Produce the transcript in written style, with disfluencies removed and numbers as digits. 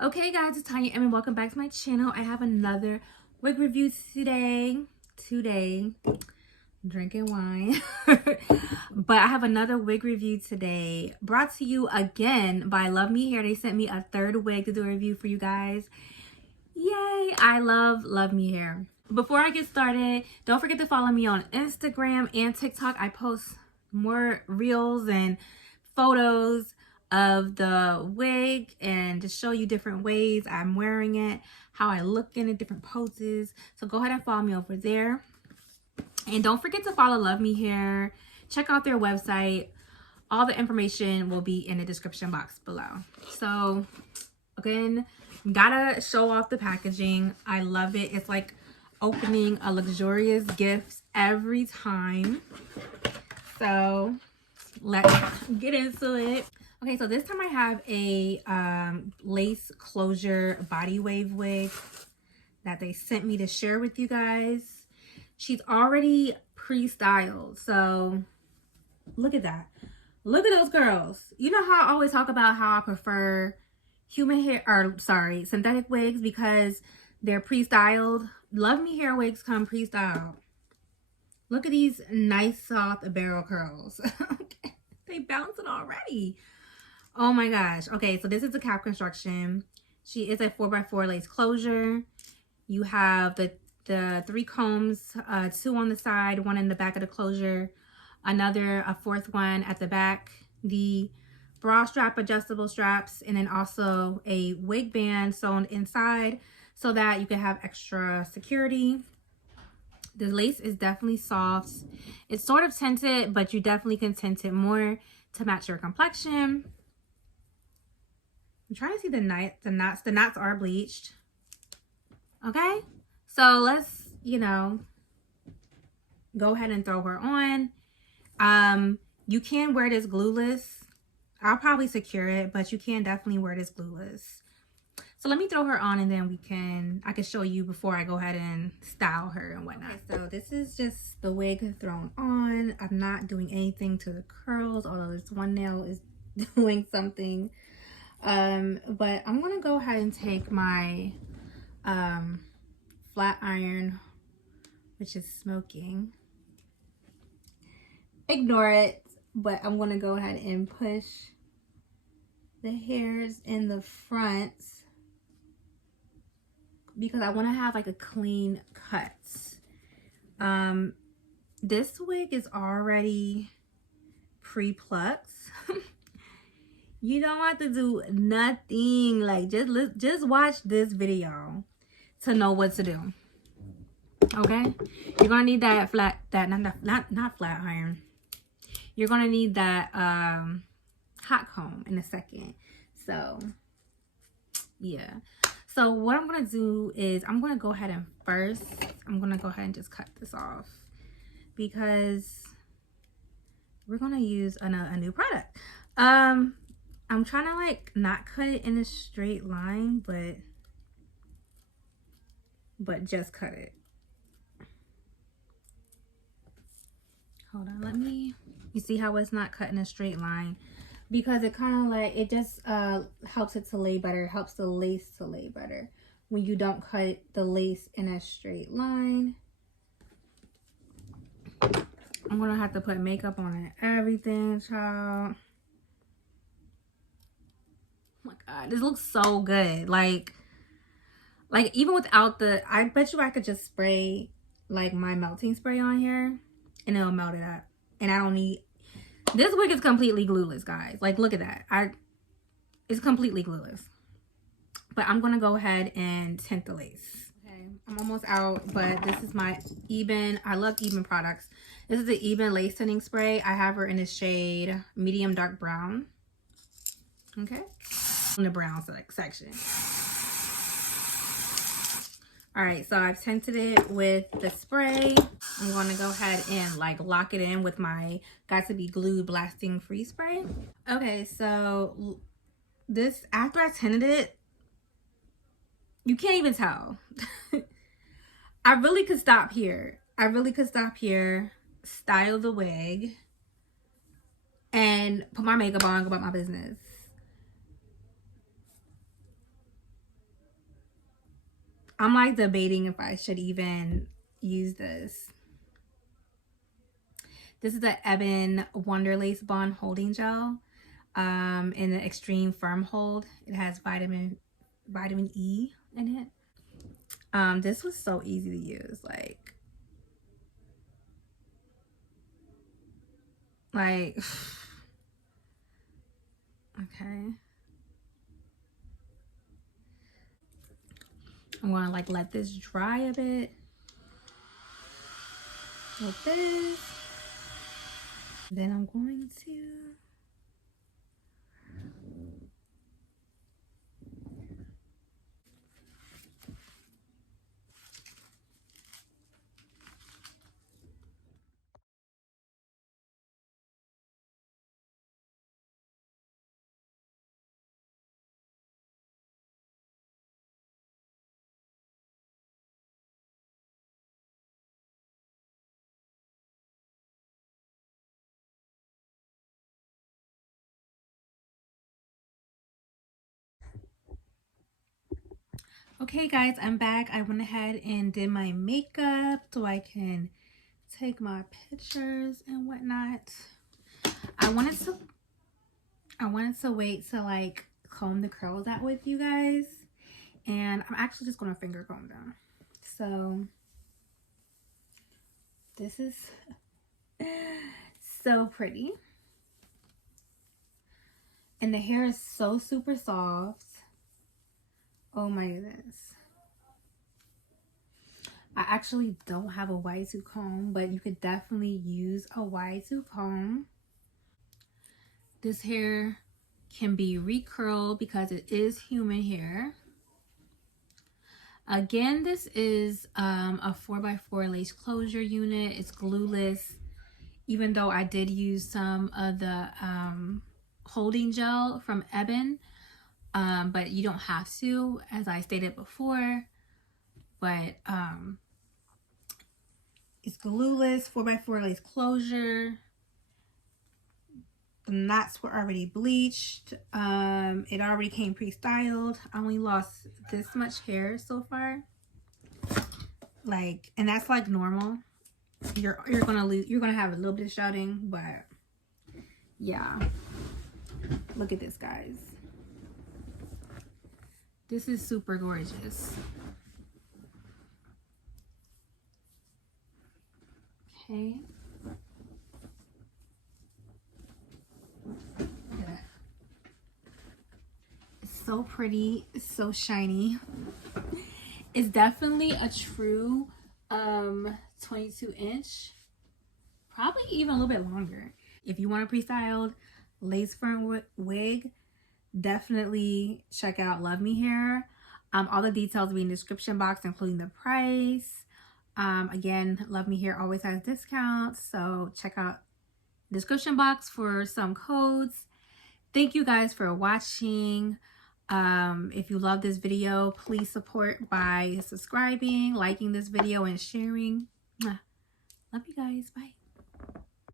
Okay guys, it's Tonya and welcome back to my channel. I have another wig review today. Drinking wine. But I have another wig review today, brought to you again by Luvmehair. They sent me a third wig to do a review for you guys. Yay! I love Luvmehair. Before I get started, don't forget to follow me on Instagram and TikTok. I post more reels and photos of the wig and just show you different ways I'm wearing it, how I look in it, different poses. So go ahead and follow me over there. And don't forget to follow Luvmehair. Check out their website. All the information will be in the description box below. So again, gotta show off the packaging. I love it. It's like opening a luxurious gift every time. So let's get into it. Okay, so this time I have a lace closure body wave wig that they sent me to share with you guys. She's already pre-styled, so look at that. Look at those girls. You know how I always talk about how I prefer human hair, or sorry, synthetic wigs because they're pre-styled. Luvmehair wigs come pre-styled. Look at these nice soft barrel curls. They bouncing already. Oh my gosh. Okay, so this is the cap construction. She is a 4x4 lace closure. You have the 3 combs, 2 on the side, 1 in the back of the closure, a fourth one at the back, the bra strap adjustable straps, and then also a wig band sewn inside so that you can have extra security. The lace is definitely soft. It's sort of tinted, but you definitely can tint it more to match your complexion. I'm trying to see the knots. The knots are bleached. Okay, so let's, go ahead and throw her on. You can wear this glueless. I'll probably secure it, but you can definitely wear this glueless. So let me throw her on and then I can show you before I go ahead and style her and whatnot. Okay, so this is just the wig thrown on. I'm not doing anything to the curls, although this one nail is doing something. But I'm gonna go ahead and take my flat iron, which is smoking. Ignore it, but I'm gonna go ahead and push the hairs in the front because I want to have like a clean cut. This wig is already pre-plucked. You don't have to do nothing. Like just watch this video to know what to do. Okay, you're gonna need that not flat iron. You're gonna need that hot comb in a second. So yeah. So what I'm gonna do is I'm gonna go ahead and first I'm gonna go ahead and just cut this off because we're gonna use a new product. I'm trying to like not cut it in a straight line, but just cut it. Hold on, you see how it's not cut in a straight line? Because it kind of like, it just helps it to lay better, helps the lace to lay better when you don't cut the lace in a straight line. I'm gonna have to put makeup on and everything, child. Oh my god, this looks so good. Like even without I bet you I could just spray like my melting spray on here and it'll melt it up. And I don't need, this wig is completely glueless, guys. Like, look at that. It's completely glueless. But I'm gonna go ahead and tint the lace. Okay, I'm almost out, but this is my Eben. I love Eben products. This is the Eben lace tinting spray. I have her in the shade medium dark brown. Okay, in the brown section. All right, so I've tinted it with the spray. I'm going to go ahead and like lock it in with my Got to Be Glued Blasting Free Spray. Okay, so this, after I tinted it, you can't even tell. I really could stop here. Style the wig, and put my makeup on, go about my business. I'm like debating if I should even use this. This is the Ebin Wonderlace Bond Holding Gel in the Extreme Firm Hold. It has vitamin E in it. This was so easy to use. Like okay. I'm gonna like let this dry a bit. Like this. Then I'm going to okay guys, I'm back. I went ahead and did my makeup so I can take my pictures and whatnot. I wanted to wait to like comb the curls out with you guys, and I'm actually just gonna finger comb them. So this is so pretty, and the hair is so super soft. Oh my goodness. I actually don't have a wide tooth comb, but you could definitely use a wide tooth comb. This hair can be recurled because it is human hair. Again, this is a 4x4 lace closure unit. It's glueless, even though I did use some of the holding gel from Ebin, but you don't have to, as I stated before. But it's glueless, 4x4 lace closure. The knots were already bleached. It already came pre-styled. I only lost this much hair so far. Like, and that's like normal. You're gonna have a little bit of shedding, but yeah. Look at this, guys. This is super gorgeous. Okay. So pretty, so shiny. It's definitely a true 22-inch, probably even a little bit longer. If you want a pre-styled lace front wig, definitely check out Luvmehair. All the details will be in the description box, including the price. Again, Luvmehair always has discounts, so check out the description box for some codes. Thank you guys for watching. If you love this video, please support by subscribing, liking this video, and sharing. Love you guys. Bye.